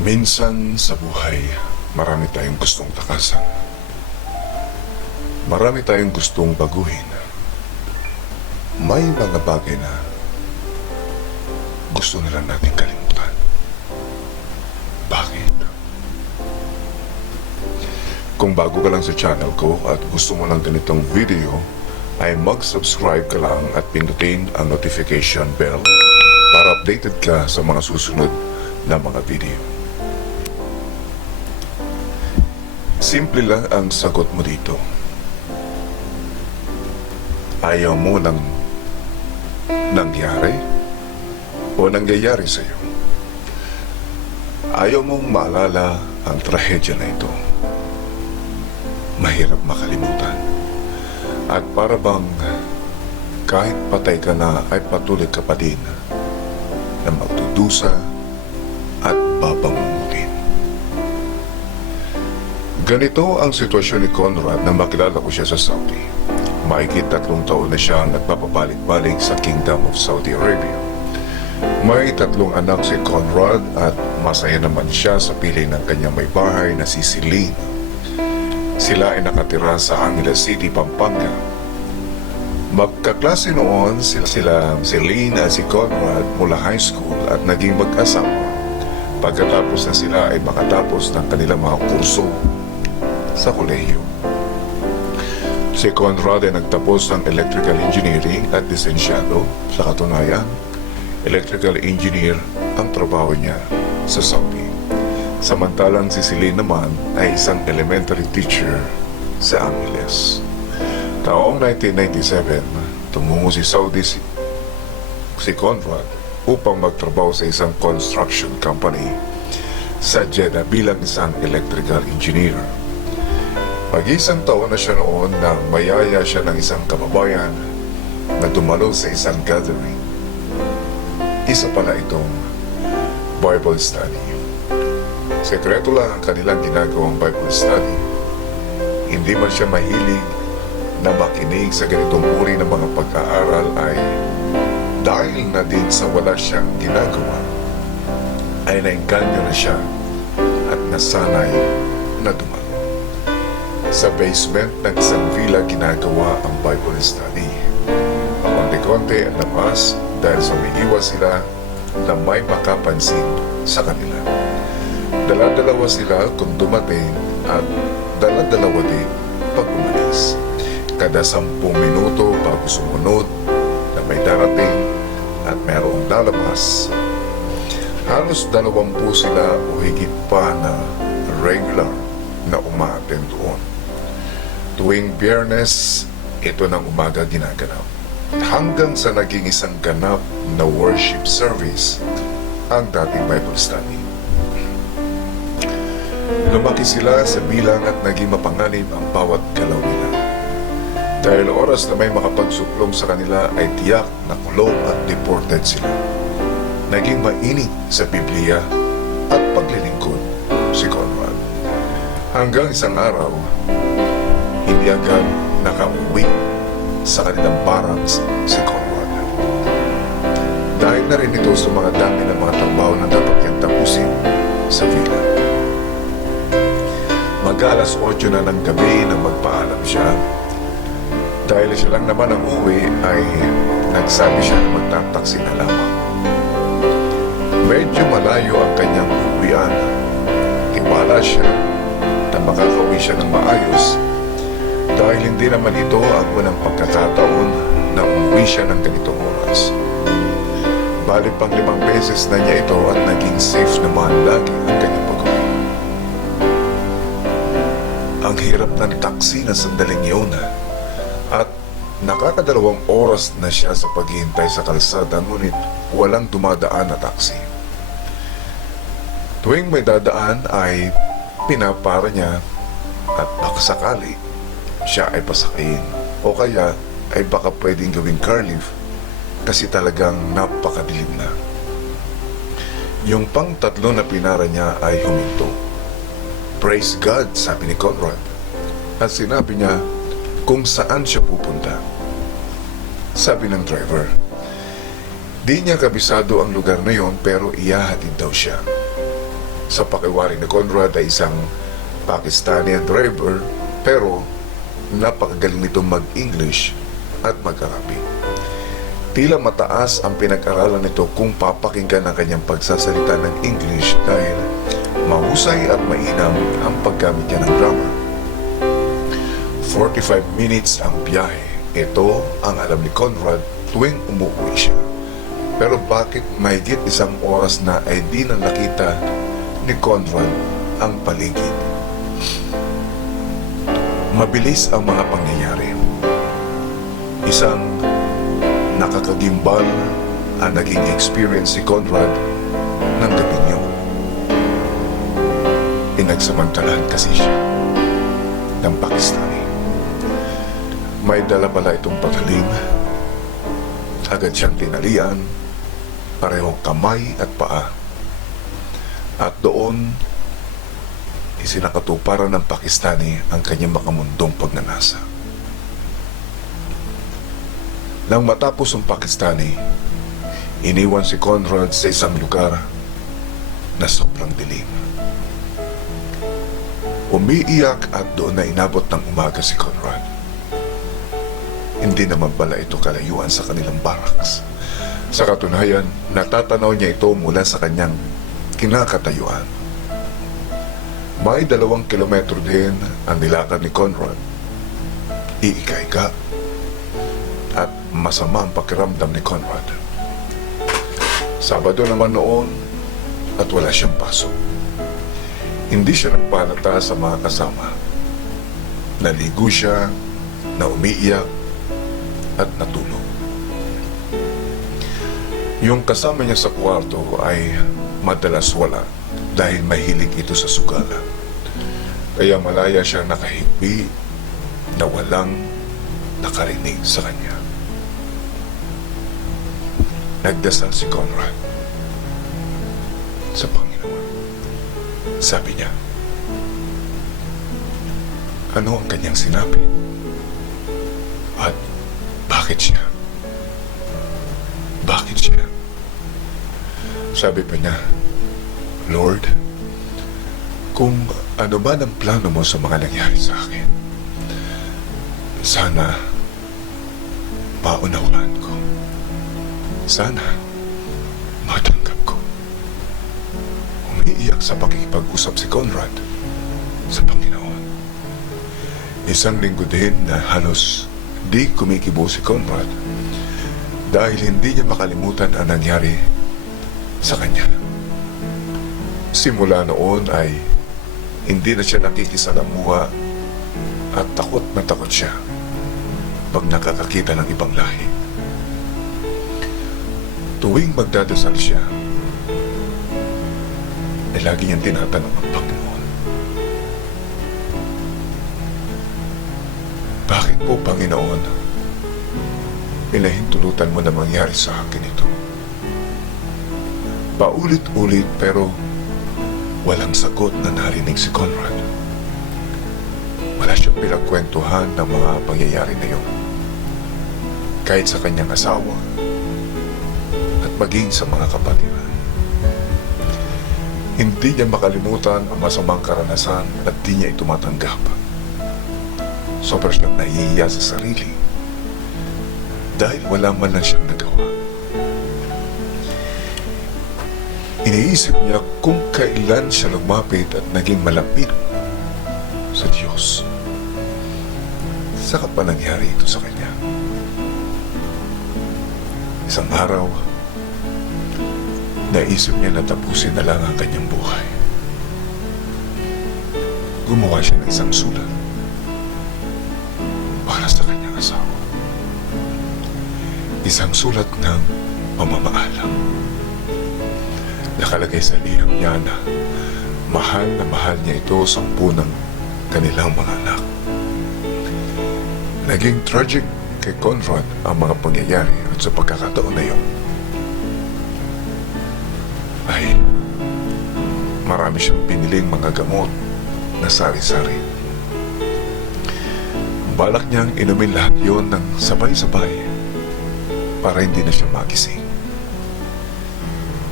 Minsan sa buhay, marami tayong gustong takasan. Marami tayong gustong baguhin. May mga bagay na gusto nila nating kalimutan. Bakit? Kung bago ka lang sa channel ko at gusto mo lang ganitong video, ay mag-subscribe ka lang at pindutin ang notification bell para updated ka sa mga susunod na mga video. Simple lang ang sagot mo dito. Ayaw mo ng nangyari o nangyayari sa iyo. Ayaw mong maalala ang trahedya na ito. Mahirap makalimutan. At para bang kahit patay ka na ay patuloy ka pa din na magdudusa at babangungutin. Ganito ang sitwasyon ni Conrad na makilala ko siya sa Saudi. Mahigit 3 taon na siya nagpapabalik-balik sa Kingdom of Saudi Arabia. May 3 anak si Conrad at masaya naman siya sa piling ng kanyang may bahay na si Celine. Sila ay nakatira sa Angeles City, Pampanga. Magkaklase noon sila Celine at si Conrad mula high school at naging mag-asawa pagkatapos na sila ay makatapos ng kanilang mga kurso sa kolehiyo. Si Conrad ay nagtapos ng electrical engineering at lisensyado. Sa katunayan, electrical engineer ang trabaho niya sa Saudi. Samantalang si Celine naman ay isang elementary teacher sa Angeles. Taong 1997, tumungo si Saudi si Conrad upang magtrabaho sa isang construction company sa Jeddah bilang isang electrical engineer. Mag-isang taon na siya noon nang mayaya siya ng isang kababayan na dumalo sa isang gathering. Isa pala itong Bible study. Sekreto lang ang kanilang ginagawang Bible study. Hindi man siya mahilig na makinig sa ganitong uri ng mga pag-aaral ay dahil na din sa wala siyang ginagawa ay naengganyo na siya at nasanay na dumalo. Sa basement ng isang villa ginagawa ang Bible study. Konti-konti ang labas dahil sumiiwas sila na may makapansin sa kanila. Dala-dalawa sila kung dumating at dala-dalawa din pag umalis. Kada 10 minuto bago sumunod na may darating at mayroong lalabas. Halos 20 sila o higit pa na regular na umaattend doon. Tuwing Biyernes, ito ng umaga ginaganap. Hanggang sa naging isang ganap na worship service ang dating Bible study. Lumaki sila sa bilang at naging mapanganib ang bawat galaw nila. Dahil oras na may makapagsuklong sa kanila ay tiyak na kulong at deported sila. Naging mainit sa Biblia at paglilingkod si Conrad. Hanggang isang araw, hindi agad nakauwi sa kanilang barracks si Conrad. Dahil na rin ito sa mga dami ng mga trabaho na dapat niyang tapusin sa villa. Mag-alas 8 na ng gabi nang magpaalam siya. Dahil siya lang naman ang uwi ay nagsabi siya na magtataksi na lamang. Medyo malayo ang kanyang uwian. Tiwala siya na makakauwi siya ng maayos dahil hindi naman ito ang unang pagkakataon na umuwi siya ng ganitong oras. Bali pang 5 beses na niya ito at naging safe naman lagi ang kanyang pag-uwi. Ang hirap ng taksi na sandaling yun at nakakadalawang oras na siya sa paghihintay sa kalsada ngunit walang dumadaan na taksi. Tuwing may dadaan ay pinapara niya at baka sakali siya ay pasakayin o kaya ay baka pwedeng gawing car lift kasi talagang napakadilim na. Yung pang-3 na pinara niya ay huminto. Praise God, sabi ni Conrad. At sinabi niya kung saan siya pupunta. Sabi ng driver, di niya kabisado ang lugar na yon pero iyahatid daw siya. Sa pakiwari ni Conrad ay isang Pakistani driver, pero napakagaling nitong mag-English at mag-Arabic. Tila mataas ang pinag-aralan nito kung papakinggan ang kanyang pagsasalita ng English dahil mahusay at mainam ang paggamit niya ng grammar. 45 minutes ang biyahe. Ito ang alam ni Conrad tuwing umuwi siya. Pero bakit mahigit isang oras na ay di na nakita ni Conrad ang paligid? Mabilis ang mga pangyayari. Isang nakakagimbal ang naging experience si Conrad ng gabing yun. Pinagsamantalahan kasi siya ng Pakistani. May dala pala itong pagaling. Agad siyang tinalian, parehong kamay at paa. At doon, isinakatuparan ng Pakistani ang kanyang makamundong pagnanasa. Nang matapos ang Pakistani, iniwan si Conrad sa isang lugar na sobrang dilim. Umiiyak at doon na inabot ng umaga si Conrad. Hindi naman pala ito kalayuan sa kanilang barracks. Sa katunayan, natatanaw niya ito mula sa kanyang kinakatayuan. May 2 kilometro din ang nilakad ni Conrad. Iika-ika at masama ang pakiramdam ni Conrad. Sabado naman noon at wala siyang pasok. Hindi siya nagpanata sa mga kasama. Naligo siya, na umiiyak at natulog. Yung kasama niya sa kwarto ay madalas wala dahil mahilig ito sa sugala. Kaya malaya siya nakahigbi na walang nakarinig sa kanya. Nagdasal si Conrad sa Panginoon. Sabi niya, ano ang kanyang sinabi? At bakit siya? Bakit siya? Sabi pa niya, Lord, kung ano ba ang plano mo sa mga nangyari sa akin, sana maunawaan ko. Sana matanggap ko. Umiiyak sa pakikipag-usap si Conrad sa Panginoon. Isang linggo din na halos di kumikibo si Conrad dahil hindi niya makalimutan ang nangyari sa kanya. Simula noon ay hindi na siya nakikisalamuha at takot na takot siya pag nakakakita ng ibang lahi. Tuwing magdadasal siya, ay lagi niyang tinatanong ang Panginoon, bakit po, Panginoon, pinahintulutan mo na mangyari sa akin ito? Paulit-ulit pero walang sagot na narinig si Conrad. Wala siyang pinagkwentuhan ng mga pangyayari na yun. Kahit sa kanyang asawa at maging sa mga kapatiran. Hindi niya makalimutan ang masamang karanasan at di niya ito matanggap. Sobrang siyang nahihiya sa sarili dahil wala man lang siyang nagawa. Iniisip niya kung kailan siya lumapit at naging malapit sa Diyos. Saka pa nangyari ito sa kanya. Isang araw, naisip niya na tapusin na lang ang kanyang buhay. Gumawa siya ng isang sulat para sa kanyang asawa. Isang sulat ng pamamaalam. Nakalagay sa liham niya na mahal niya ito 10 ng kanilang mga anak. Naging tragic kay Conrad ang mga pangyayari at sa pagkakataon na yun ay marami siyang piniling mga gamot na sari-sari. Balak niyang inumin lahat yun ng sabay-sabay para hindi na siya magising.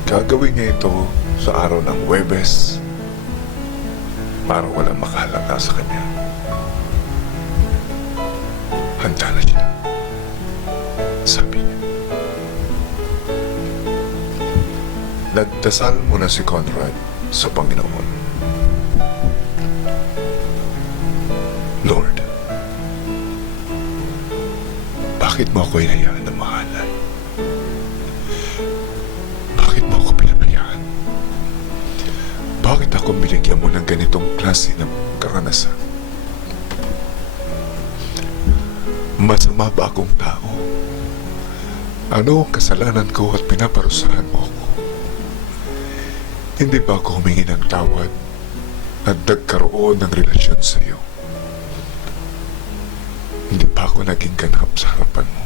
Gagawin niya ito sa araw ng Huwebes para walang makahalata sa kanya. Handa na siya, sabi niya. Nagdasal muna si Conrad sa Panginoon. Lord, bakit mo ako hinayaan na mahalay? Bakit mo ako pinabayaan? Bakit ako binigyan mo ng ganitong klase ng karanasan? Masama ba akong tao? Ano ang kasalanan ko at pinaparusahan mo ako? Hindi ba ako humingi ng tawad at nagkaroon ng relasyon sa iyo? Hindi ba ako naging ganap sa harapan mo?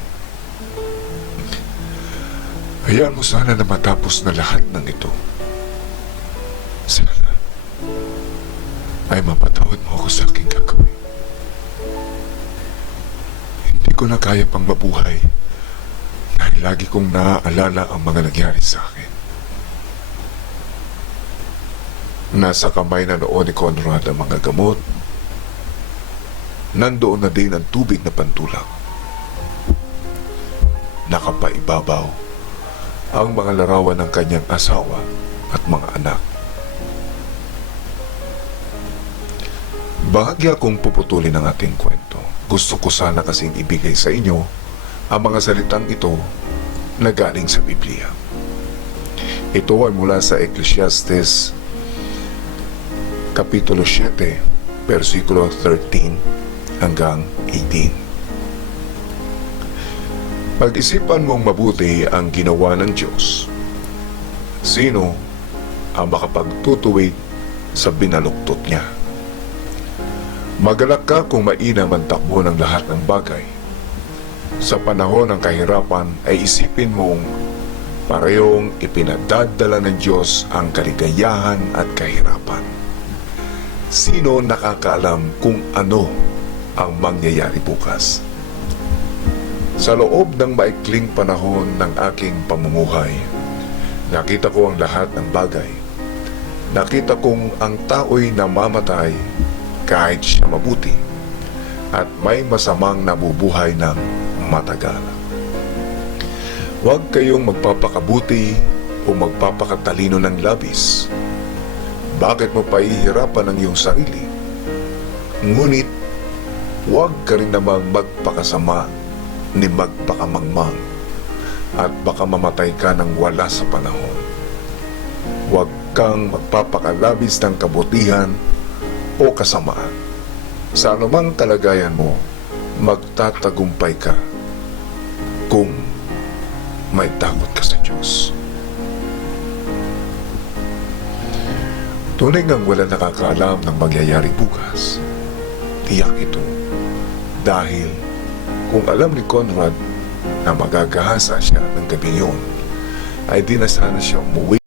Hayaan mo sana na matapos na lahat ng ito. Sana ay mapatawad mo ako sa aking gagawin. Hindi ko na kaya pang mabuhay dahil lagi kong naaalala ang mga nangyari sa akin. Nasa kamay na noon ni Conrad ang mga gamot. Nandoon na din ang tubig na pantulang. Nakapaibabaw ang mga larawan ng kanyang asawa at mga anak. Bahagya kong puputulin ang ating kwento. Gusto ko sana kasing ibigay sa inyo ang mga salitang ito na galing sa Biblia. Ito ay mula sa Ecclesiastes Kapitulo 7, versikulo 13 hanggang 18. Pag-isipan mong mabuti ang ginawa ng Diyos. Sino ang makapagtutuwid sa binaluktot niya? Magalak ka kung mainam ang takbo ng lahat ng bagay. Sa panahon ng kahirapan ay isipin mong parehong ipinadadala ng Diyos ang kaligayahan at kahirapan. Sino nakakaalam kung ano ang mangyayari bukas? Sa loob ng maikling panahon ng aking pamumuhay, nakita ko ang lahat ng bagay. Nakita kong ang tao'y namamatay kahit siya mabuti at may masamang nabubuhay ng matagal. Huwag kayong magpapakabuti o magpapakatalino ng labis. Bakit mo paihirapan ang iyong sarili? Ngunit, huwag ka rin namang magpakasama ni magpakamangmang at baka mamatay ka ng wala sa panahon. Huwag kang magpapakalabis ng kabutihan o kasamaan. Sa anumang kalagayan mo, magtatagumpay ka kung may takot ka sa Diyos. Tunay ngang wala nakakaalam ng mangyayari bukas. Tiyak ito. Dahil kung alam ni Conrad na magagahasa siya ng gabi yun, ay di na sana siya umuwi.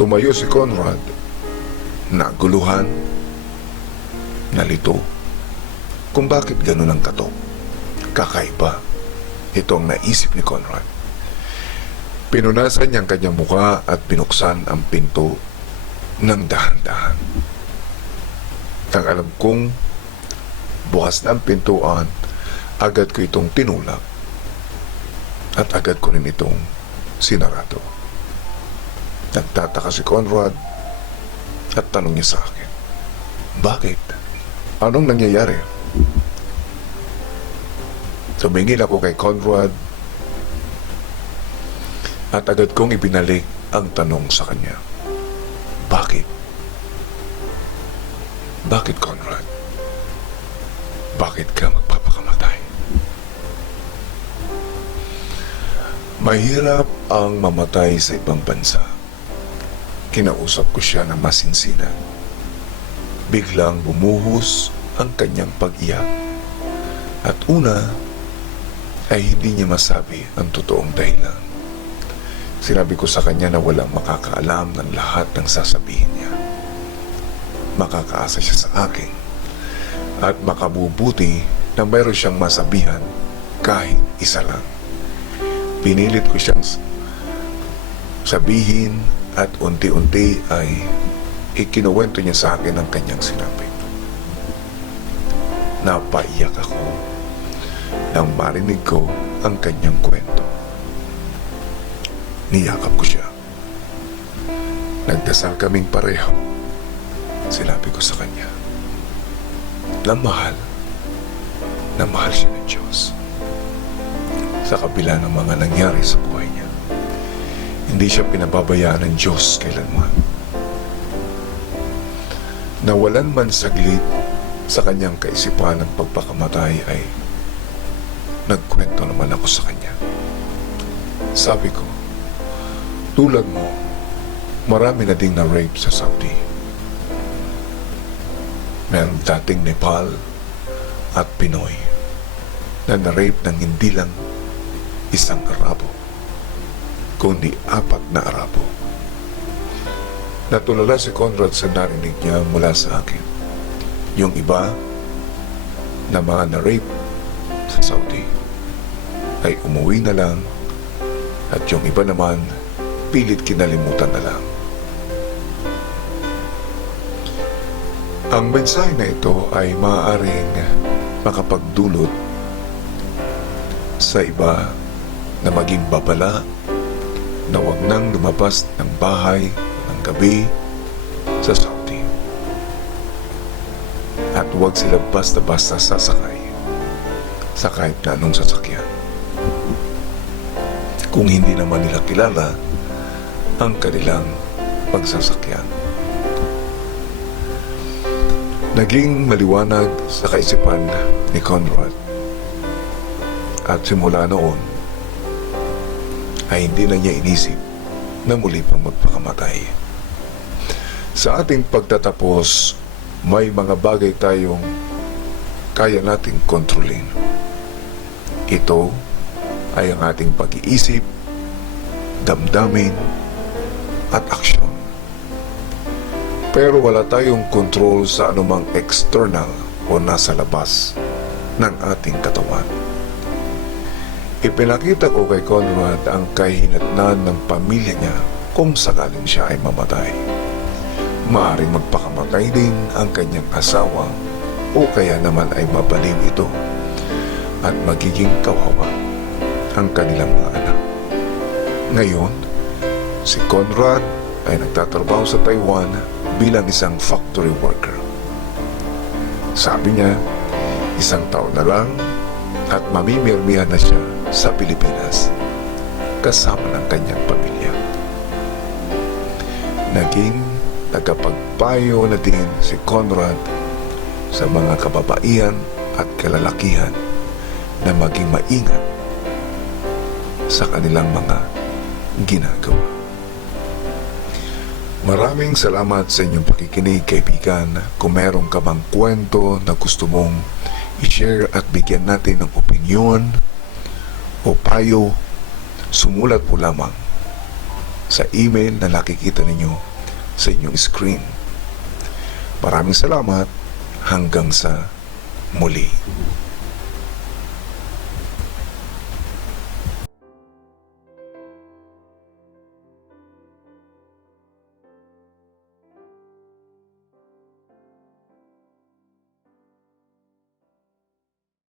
Tumayo si Conrad, naguluhan, nalito, kung bakit ganun ang katok. Kakaiba. Ito ang naisip ni Conrad. Pinunasan niya ang kanyang muka at binuksan ang pinto ng dahan-dahan. Nang alam kong bukas na ang pintuan, agad ko itong tinulak at agad ko rin itong sinarado. Nagtataka si Conrad at tanong niya sa akin, bakit? Anong nangyayari? Tumingin ako kay Conrad at agad kong ibinalik ang tanong sa kanya. Bakit? Bakit, Conrad? Bakit ka magpapakamatay? Mahirap ang mamatay sa ibang bansa. Kinausap ko siya ng masinsinan. Biglang bumuhos ang kanyang pag-iyak. At una ay hindi niya masabi ang totoong dahilan. Sinabi ko sa kanya na walang makakaalam ng lahat ng sasabihin niya. Makakaasa siya sa akin at makabubuti na mayroon siyang masabihan kahit isa lang. Pinilit ko siyang sabihin at unti-unti ay ikinuwento niya sa akin ang kanyang sinabi. Napaiyak ako nang marinig ko ang kanyang kwento. Niyakap ko siya. Nagdasal kaming pareho. Sinabi ko sa kanya na mahal siya ng Diyos. Sa kabila ng mga nangyari sa buhay niya, hindi siya pinababayaan ng Diyos kailanman. Nawalan man saglit sa kanyang kaisipan ng pagpakamatay ay nagkwento naman ako sa kanya. Sabi ko, tulad mo, marami na ding na-rape sa Saudi. Mayroong dating Nepal at Pinoy na na-rape ng hindi lang isang Arabo, kundi 4 na Arabo. Natulala si Conrad sa narinig niya mula sa akin. Yung iba na mga na-rape sa Saudi ay umuwi na lang at yung iba naman pilit kinalimutan na lang. Ang mensahe na ito ay maaaring makapagdulot sa iba na maging babala, na wag nang lumabas ng bahay ng gabi sa Saudi. At wag sila basta-basta sasakay sa kahit na anong sasakyan. Kung hindi naman nila kilala ang kanilang pagsasakyan. Naging maliwanag sa kaisipan ni Conrad at simula noon ay hindi na niya inisip na muli pang magpakamatay. Sa ating pagtatapos, may mga bagay tayong kaya nating kontrolin. Ito ay ang ating pag-iisip, damdamin, at aksyon. Pero wala tayong kontrol sa anumang external o nasa labas ng ating katawan. Ipinakita ko kay Conrad ang kahinatnan ng pamilya niya kung sakaling siya ay mamatay. Maaaring magpakamatay din ang kanyang asawa o kaya naman ay mabaliw ito at magiging kawawa ang kanilang mga anak. Ngayon, si Conrad ay nagtatrabaho sa Taiwan bilang isang factory worker. Sabi niya, 1 taon na lang at mamimirmihan na siya sa Pilipinas kasama ng kanyang pamilya. Naging tagapagpayo na din si Conrad sa mga kababaihan at kalalakihan na maging maingat sa kanilang mga ginagawa. Maraming salamat sa inyong pakikinig, kaibigan. Kung meron ka bang kwento na gusto mong i-share at bigyan natin ng opinyon o payo, sumulat po lamang sa email na nakikita ninyo sa inyong screen. Maraming salamat. Hanggang sa muli.